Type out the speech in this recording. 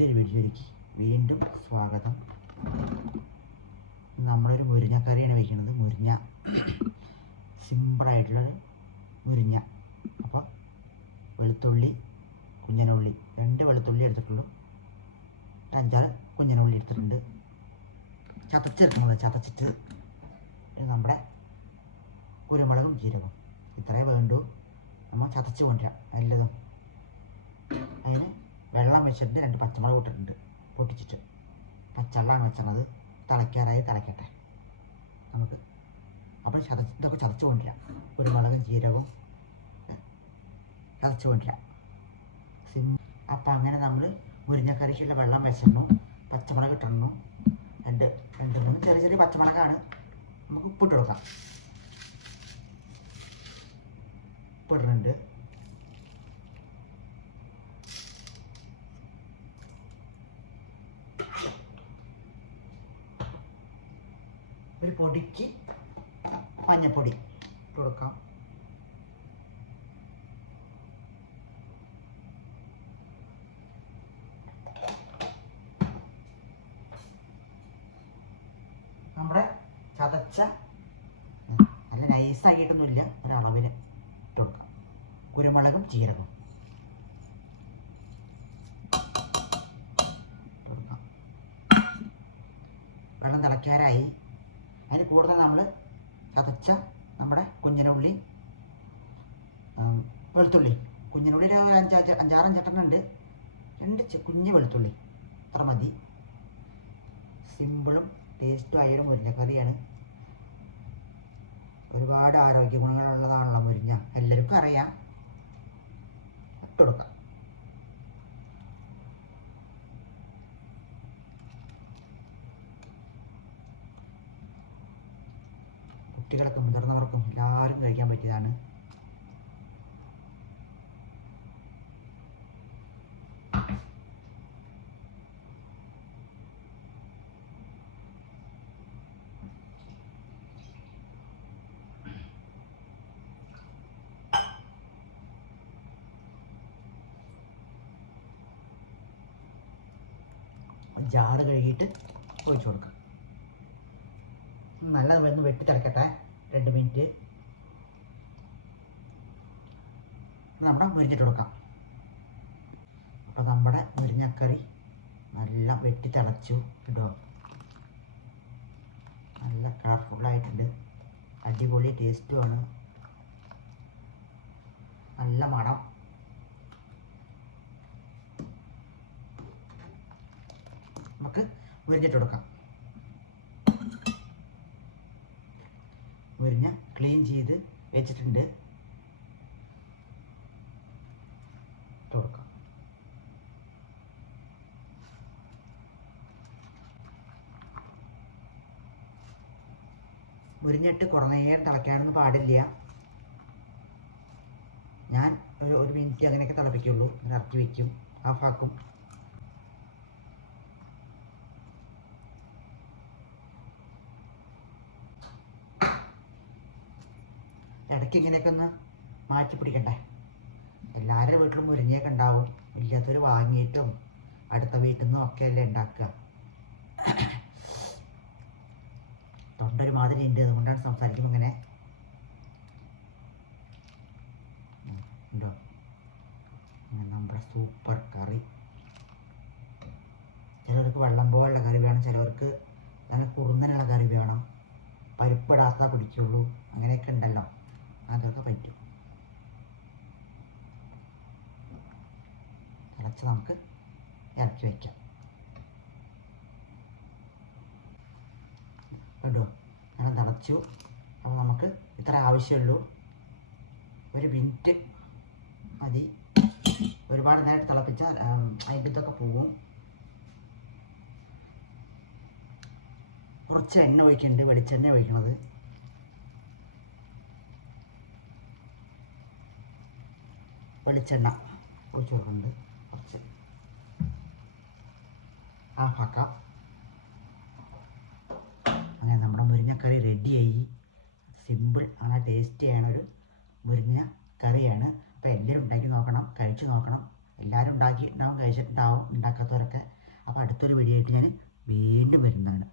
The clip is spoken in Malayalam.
പുതിയൊരു വീഡിയോയിലേക്ക് വീണ്ടും സ്വാഗതം. നമ്മളൊരു മുരിങ്ങക്കറിയാണ് വയ്ക്കുന്നത്. മുരിങ്ങ സിമ്പിളായിട്ടുള്ള മുരിങ്ങ. അപ്പോൾ വെളുത്തുള്ളി, കുഞ്ഞനുള്ളി, 2 വെളുത്തുള്ളി എടുത്തിട്ടുള്ളൂ, 5-6 കുഞ്ഞനുള്ളി എടുത്തിട്ടുണ്ട്. ചതച്ചെടുക്കുന്നത്, ചതച്ചിട്ട് നമ്മുടെ കുരുമുളകും ജീരകവും ഇത്രയേ വേണ്ടൂ. നമ്മൾ ചതച്ച് കൊണ്ടുവരാം എല്ലതും. അതിന് വെള്ളം വെച്ചിട്ട് 2 പച്ചമുളക് ഇട്ടിട്ടുണ്ട് പൊട്ടിച്ചിട്ട്. പച്ചവെള്ളമാണ് വെച്ചത്, തിളയ്ക്കാറായി, തിളയ്ക്കട്ടെ നമുക്ക്. അപ്പോൾ ഇതൊക്കെ ചതച്ച് കൊണ്ടുവരാം. കുരുമുളകും ജീരകവും ചതച്ച് കൊണ്ടുവരാം. അപ്പം അങ്ങനെ നമ്മൾ മുരിങ്ങക്കറിക്കുള്ള വെള്ളം വെച്ചിടണം. പച്ചമുളക് ഇട്ടിടണം. 2-3 ചെറിയ ചെറിയ പച്ചമുളകാണ്. നമുക്ക് ഉപ്പിട്ട് കൊടുക്കാം. ഉപ്പിടുന്നുണ്ട്. ഒരു പൊടിക്ക് മഞ്ഞപ്പൊടി ഇട്ട് കൊടുക്കാം. നമ്മുടെ ചതച്ച നല്ല നൈസായിട്ടൊന്നുമില്ല, ഒരളവിന് ഇട്ട് കൊടുക്കാം. കുരുമുളകും ജീരകവും ഇട്ട് കൊടുക്കാം. വെള്ളം തിളയ്ക്കാറായി. അതിന് കൂടുതൽ നമ്മൾ ചതച്ച നമ്മുടെ കുഞ്ഞനുള്ളി, വെളുത്തുള്ളി, കുഞ്ഞനുള്ളി 5-6 ഉണ്ട്. 2 കുഞ്ഞ് വെളുത്തുള്ളി അത്ര മതി. സിമ്പിളും ടേസ്റ്റും ആയൊരു മുരിങ്ങക്കറിയാണ്. ഒരുപാട് ആരോഗ്യ ഗുണങ്ങളുള്ളതാണല്ലോ മുരിങ്ങ, എല്ലാവർക്കും അറിയാം. ഇട്ട് കൊടുക്കാം. കുട്ടികൾക്കും മുതിർന്നവർക്കും എല്ലാവരും കഴിക്കാൻ പറ്റിയതാണ്. ജാറ് കഴുകിയിട്ട് ഒഴിച്ചു കൊടുക്കാം. നല്ല ഒന്ന് വെട്ടി തിളക്കട്ടെ 2 മിനിറ്റ്. നമ്മുടെ മുരിഞ്ഞിട്ട് കൊടുക്കാം. അപ്പോൾ നമ്മുടെ മുരിങ്ങക്കറി നല്ല വെട്ടി തിളച്ചു കേട്ടോ. നല്ല കളർഫുള്ളായിട്ടുണ്ട്. അടിപൊളി ടേസ്റ്റുമാണ്. നല്ല മണം. നമുക്ക് മുരിഞ്ഞിട്ട് കൊടുക്കാം. മുരിങ്ങ ക്ലീൻ ചെയ്ത് വെച്ചിട്ടുണ്ട്. കൊടുക്കാം. മുരിഞ്ഞിട്ട് കുറേ നേരം തിളയ്ക്കാനൊന്നും പാടില്ല. ഞാൻ ഒരു മിനിറ്റ് അങ്ങനെയൊക്കെ തിളപ്പിക്കുള്ളൂ. ഇറക്കി വയ്ക്കും, ഓഫാക്കും. ഇടയ്ക്ക് ഇങ്ങനെയൊക്കെ ഒന്ന് മാറ്റി പിടിക്കണ്ടേ. എല്ലാവരുടെ വീട്ടിലും മുരിങ്ങയൊക്കെ ഉണ്ടാവും. ഇല്ലാത്തവർ വാങ്ങിയിട്ടും അടുത്ത വീട്ടിൽ നിന്നും ഒക്കെ അല്ലേ ഉണ്ടാക്കുക. തൊണ്ടൊരു മാതിരി ഉണ്ട്, അതുകൊണ്ടാണ് സംസാരിക്കുമ്പോൾ ഇങ്ങനെ. ഉണ്ടോ നമ്മുടെ സൂപ്പർ കറി. ചിലവർക്ക് വെള്ളം പോലുള്ള കറി വേണം, ചിലവർക്ക് നല്ല കുറുന്നനുള്ള കറി വേണം, പരിപ്പിടാത്ത പിടിക്കുള്ളൂ, അങ്ങനെയൊക്കെ ഉണ്ടല്ലോ. അതൊക്കെ പറ്റും. തിളച്ച് നമുക്ക് ഇറക്കി വയ്ക്കാം കേട്ടോ. അങ്ങനെ തിളച്ചു. അപ്പോൾ നമുക്ക് ഇത്ര ആവശ്യമുള്ളൂ. 1 മിനിറ്റ് മതി. ഒരുപാട് നേരം തിളപ്പിച്ചാൽ അതിൻ്റെ ഇതൊക്കെ പോകും. കുറച്ച് എണ്ണ ഒഴിക്കുന്നുണ്ട്, വെളിച്ചെണ്ണ ഒഴിക്കണത്. വെളിച്ചെണ്ണ ഒഴിച്ച് കൊടുക്കുന്നുണ്ട് കുറച്ച്. ആക്കാം. അങ്ങനെ നമ്മുടെ മുരിങ്ങക്കറി റെഡിയായി. സിമ്പിൾ ആണ്, ടേസ്റ്റിയാണൊരു മുരിങ്ങ കറിയാണ്. അപ്പോൾ എല്ലാവരും ഉണ്ടാക്കി നോക്കണം, കഴിച്ച് നോക്കണം. എല്ലാവരും ഉണ്ടാക്കി ഉണ്ടാക്കി ഉണ്ടാവും കഴിച്ചിട്ടുണ്ടാവും ഉണ്ടാക്കാത്തവരൊക്കെ. അപ്പോൾ അടുത്തൊരു വീഡിയോ ആയിട്ട് ഞാൻ വീണ്ടും വരുന്നതാണ്.